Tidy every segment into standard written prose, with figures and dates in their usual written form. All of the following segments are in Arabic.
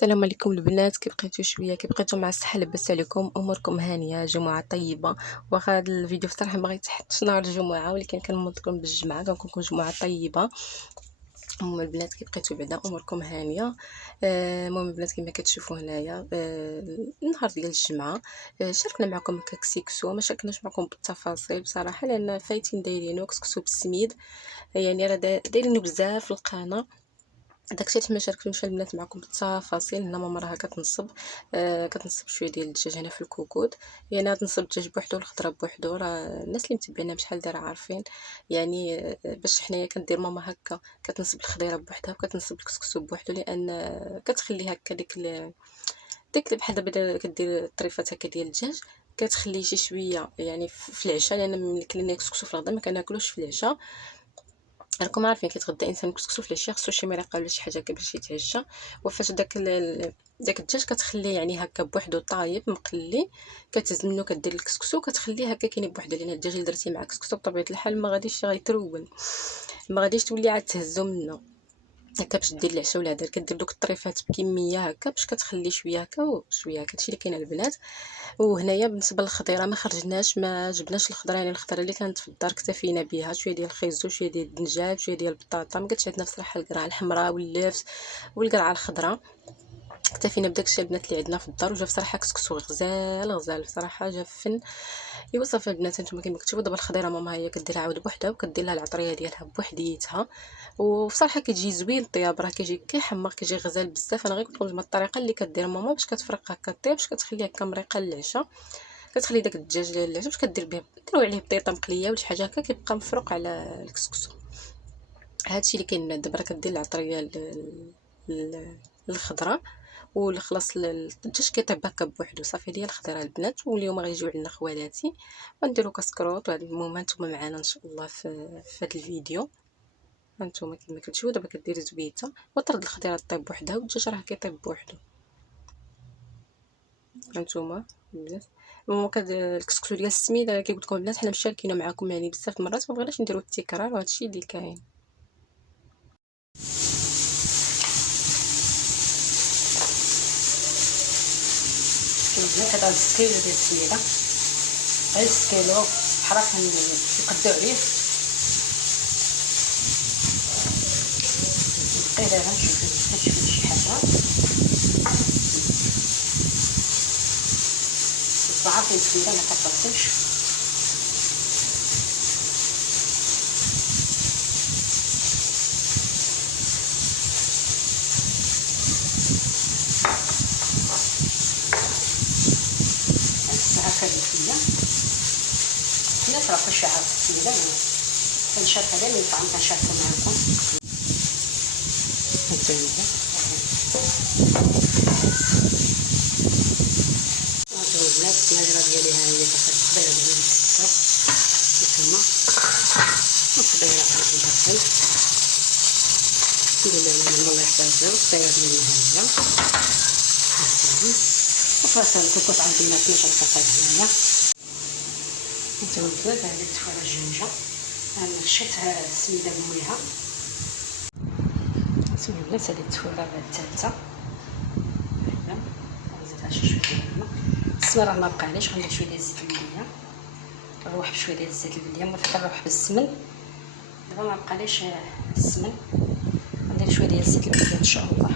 السلام عليكم البنات، كي بقيتو شويه كي بقيتو مع الصحه لاباس عليكم؟ اموركم هانيه؟ جمعه طيبه. واخا هذا الفيديو بصراحه ما بغيتش نهار الجمعه، ولكن كنمضكم بالجمعه كنكون جمعه طيبه. المهم البنات كي بقيتو بعدا اموركم هانيه. المهم البنات كما كتشوفوا هنايا النهار ديال الجمعه. شاركنا معكم هكا كسكسو، ما شاركناش معكم بالتفاصيل بصراحه لان فايتين دايرينو كسكسو بالسميد، يعني راه دايرينو بزاف في القناه. داكشي علاش ما شاركتش البنات معكم بالتفاصيل. هنا ماما راها كتنصب كتنصب شويه ديال الدجاج هنا في الكوكوط. يعني تنصب الدجاج بوحدو والخضره بوحدو، راه الناس اللي متبعينا بشحال دابا عارفين. يعني باش حنايا كندير ماما هكا كتنصب الخضيره بوحدها وكتنصب الكسكسو بوحدو، لان كتخلي هكا ديك بحال دابا كدير الطريفات هكا ديال الدجاج، كتخليه شي شويه يعني في العشاء، لان ملي كلينا الكسكسو في الغدا ما كناكلوش في العشاء. راكم عارفين كيتغدى انسان الكسكسو في العشاء خصو شي مريقه ولا شي حاجه هكا باش يتعشى. وفاش داك الدجاج كتخليه يعني هكا بوحدو طايب مقلي، كتهز منو كدير الكسكسو كتخليه هكا كاين بوحدو، لان الدجاج اللي درتي مع الكسكسو بطبيعه الحال ما غاديش غيترون، ما غاديش تولي عاد تهزو منه هكا باش دير العشاء ولا دير كدير دوك الطريفات بكميه هكا باش كتخلي شويه هكا وشويه هكا. هادشي اللي كاين البنات. وهنايا بالنسبه للخضيره ما خرجناش ما جبناش الخضره، يعني الخضره اللي كانت في الدار اكتفينا بها، شويه ديال الخيزو شويه ديال الدنجال شويه ديال البطاطا. ما كانتش عندنا بصراحه القرعه الحمراء واللفت والقرعه الخضراء، اكتفينا بداكشي البنات اللي عندنا في الدار. وجا بصراحه كسكسو غزال غزال بصراحه، جا فن. ايوا صافي البنات نتوما كما كتشوفوا دابا الخضيره ماما هي كديرها عاود بوحدها وكدير لها العطريه ديالها بوحديتها، وبصراحه كتجي زوين الطياب، راه كيجي كيحمر كيجي غزال بزاف. انا غير قلت لكم الطريقه اللي كدير ماما باش كتفرق هكا الطياب، باش كتخليها هكا مريقه للعشاء. كتخلي داك الدجاج للعشاء باش كدير به ديروا عليه بطيطه مقليه ولا شي حاجه هكا كيبقى مفروق على الكسكسو. هادشي اللي كاين دابا. راه كدير العطريه الخضراء والخلاص الدجاج كيطيب هكا بوحدو صافي. ديال الخضيره البنات. واليوم غيجيو عندنا خوالاتي ونديرو كسكروط. وهاد المهم هانتوما معنا ان شاء الله في هاد الفيديو. هانتوما كما كتشوفوا دابا كدير زبيته وطرد الخضيره طيب بوحدها والدجاج راه كيطيب بوحدو. هانتوما البنات المهم الكسكسو ديال السميد راه كيقول لكم البنات حنا مشاركينه معكم يعني بزاف المرات، ما بغيناش نديرو التكرار وهادشي اللي كاين. البنات هذا 6 كيلو ديال السميده، غير 6 كيلو بحال كنقدو عليه. بقيت دابا نشوف شي حاجه عارفين السميده ما كتبطلش. هكا شويه الناس راه كلشي عارف السميده، كنشارك عليها من طعم كنشاركو معاكم. هانتوما البنات الطناجره ديالي ها هي الخضيره ديال السكر. هانتوما الخضيره غادي ندير لها الله يحفظها. الخضيره ديالنا ها هي وفاصل الكوكوط عندي ما 12 دقيقه هنايا. هانتوما البنات هذه تفرج الجنجه انا خشيتها السميده بمويها. هانتوما البنات هذه التفوره الثالثه نزيدها شويه ديال الماء. السمن راه ما بقاليش، غندير شويه ديال الزيت البلديه. نروح بشويه ديال الزيت البلديه، ما فيك نروح بالسمن. دابا ما بقاليش السمن، ندير شويه ديال الزيت البلديه ان شاء الله.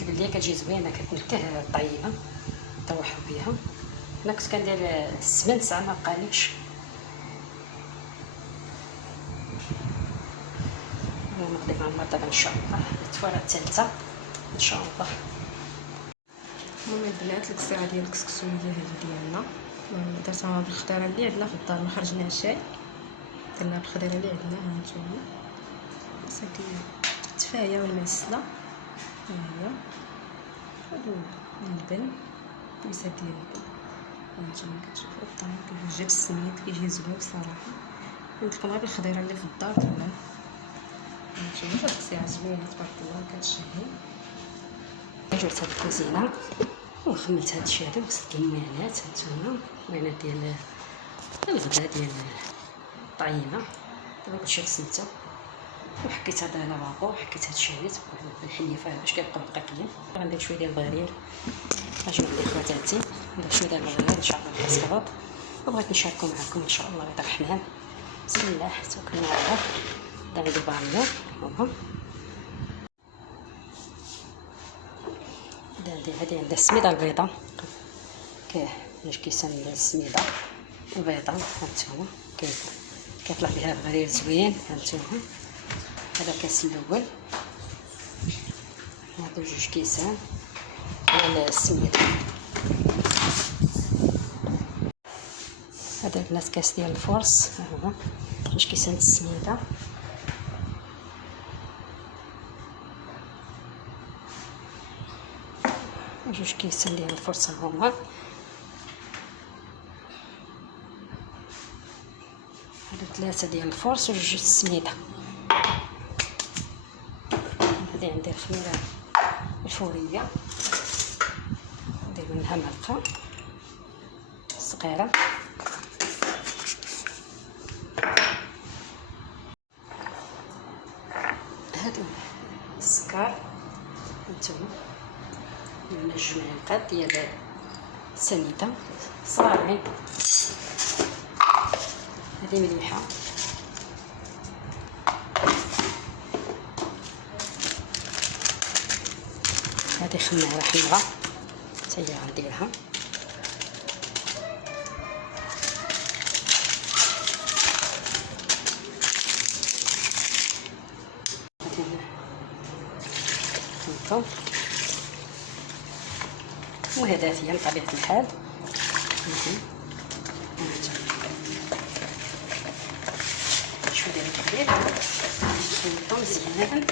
البلديه كتجي زوينه كتنكه طيبه طوحوا بها. انا كنت كندير السمن ساعه ما بقاليش. نقدر نعمر دابا ان شاء الله التفوره الثالثه ان شاء الله. المهم البنات الكسيره ديال الكسكسو هي هذه ديالنا، درتها بالخضيره اللي عندنا في الدار، ما خرجناش شي، درنا بالخضيره اللي عندنا. ها نتوما صافي التفايه والمعسله ها هي، هادو اللبن كيسه ديال اللبن. ها نتوما كتشوفوا الطعم كيفاش جا بالسميد كيجي زوين بصراحه. قلت لكم غير بالخضيره اللي في الدار تما. هانتوما شوفوا التقطيعه زوينه تبارك الله كتشهي. جبت هاد الكوزينه وخملت هاد الشيء هذا وغسلت المعانات. هانتوما المعانات ديال الغدا ديال الطعيمه. دابا كلشي غسلته وحكيت هذا لافابو، حكيت هاد الشهيت بالحيه فيها باش كيبقاو دقيقين. غندير شويه ديال البغرير اجمع لي خواتاتي، ندير شويه ديال البغرير ان شاء الله الكاسكروط، وبغيت نشاركو معكم ان شاء الله بيض الرحمن. بسم الله توكلنا على الله. دا عندي باميه هادي عندها السميده البيضاء، فاش كيسان السميده البيضاء هانتوما كيطلع فيها البغرير زوين. هانتوما هذا الكاس الاول، هادو جوج كيسان ديال السميده. هذا البنات كاس ديال الفرص، ها هو جوج كيسان السميده. جوج كيسان ديال الفرصه هما. هادو 3 ديال الفرص وجوج السميده. هادي عندي الخميره الفوريه، ندير منها معلقه صغيره. هادو السكر هانتوما من جوج معالق ديال السميده صغيرين. هادي مليحه. هادي خماره حمراء حتى هي غنديرها. وهدافيه بطبيعه الحال. شويه ديال البغرير نخلطو مزيان.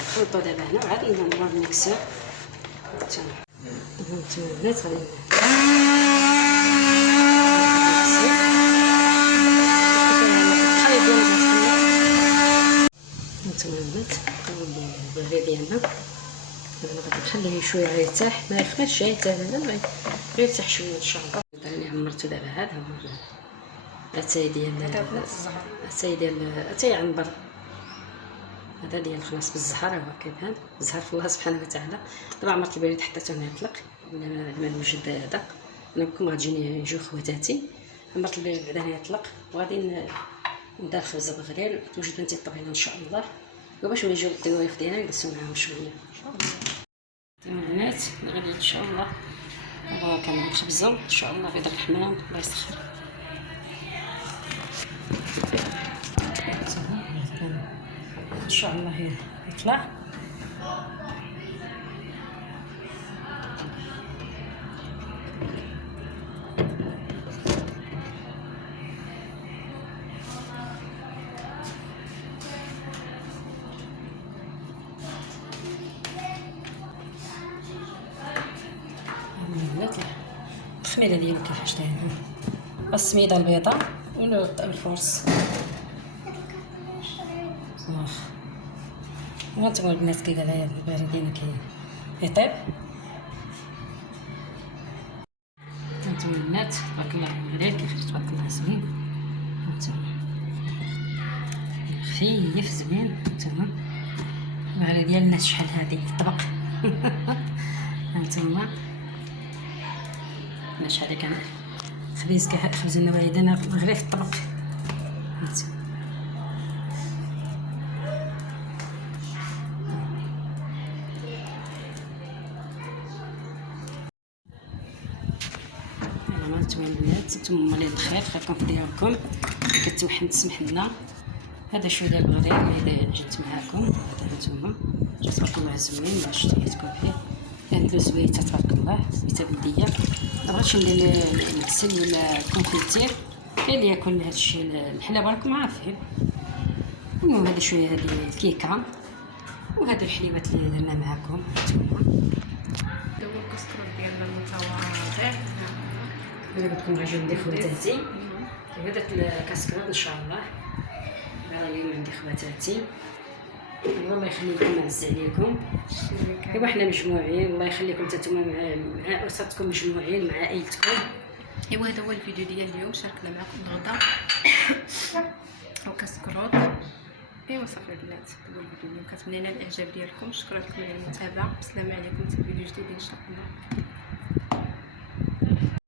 نخلطو دابا هنا وعاد نديرو الميكسور. هانتوما البنات غادي البغرير ديالنا دابا غادي نخليه شويه يرتاح، ما يخمرش حتى هذا، غير يرتاح شويه ان شاء الله. اللي عمرته دابا هذا هو اتاي ديال اتاي ديال اتاي عنبر. هذا ديال خلاص بالزهر، هو كيبان الزهر في الله سبحانه وتعالى. دابا عمرت البريد حتى تما يطلق ما نوجد داق. انا كون غتجيني يجيو خواتاتي عمرت البريد بعدا يطلق، وغادي ندير خبز بغرير توجد بنتي الطويله ان شاء الله، وباش يجيو الضيوف ديالنا يجلسوا معاهم شويه ان شاء الله. البنات غادي ان شاء الله دابا كنخبزو ان شاء الله بيض الرحمن. الله يسخر. ان شاء الله يطلع. الخميره ديالو كيفاش دايره، السميده البيضاء والفرص. وانتم البنات كي داير هاد الباردين كيطيب. هانتوما البنات تبارك الله عليك كيفاش تبارك الله زوين. هانتوما خفيف زوين. هانتوما المغرب ديالنا شحال هادي في الطبق. هانتوما شحال هادي كان خبزنا والدينا غير في الطبق. هانتوما هانتوما البنات نتوما اللي بخير خيركم في ديالكم كتوحم تسمح لنا. هذا شويه ديال البغرير اللي جبت معاكم. هذا هانتوما تبارك الله زوين ما شتيتكم فيه. عنده زويته تبارك الله زويته بلديه. مبغيتش ندير الكسل ولا الكونفيتير، كاين اللي ياكل هذا الشيء الحلاب راكم عارفين. المهم هذا شويه هذه الكيكه وهذا الحليبات اللي درنا معاكم. هانتوما هذا هو الكسكروط ديالنا المتواضع. انا قلت لكم غنجيو ندير خواتاتي. هذا الكاسكروط ان شاء الله راه اليوم عندي خواتاتي. الله يخلي لكم، يعز عليكم. ايوا حنا مجموعين، الله يخليكم نتوما مع اسرتكم، مجموعين مع عائلتكم. ايوا هذا هو الفيديو ديال اليوم، شاركنا معكم الغدا وكاس كروط. ايوا صافي البنات، هذا هو الفيديو اليوم. كنتمنى ينال الاعجاب ديالكم. شكرا لكم على المتابعه. السلام عليكم، في فيديو جديد ان شاء الله.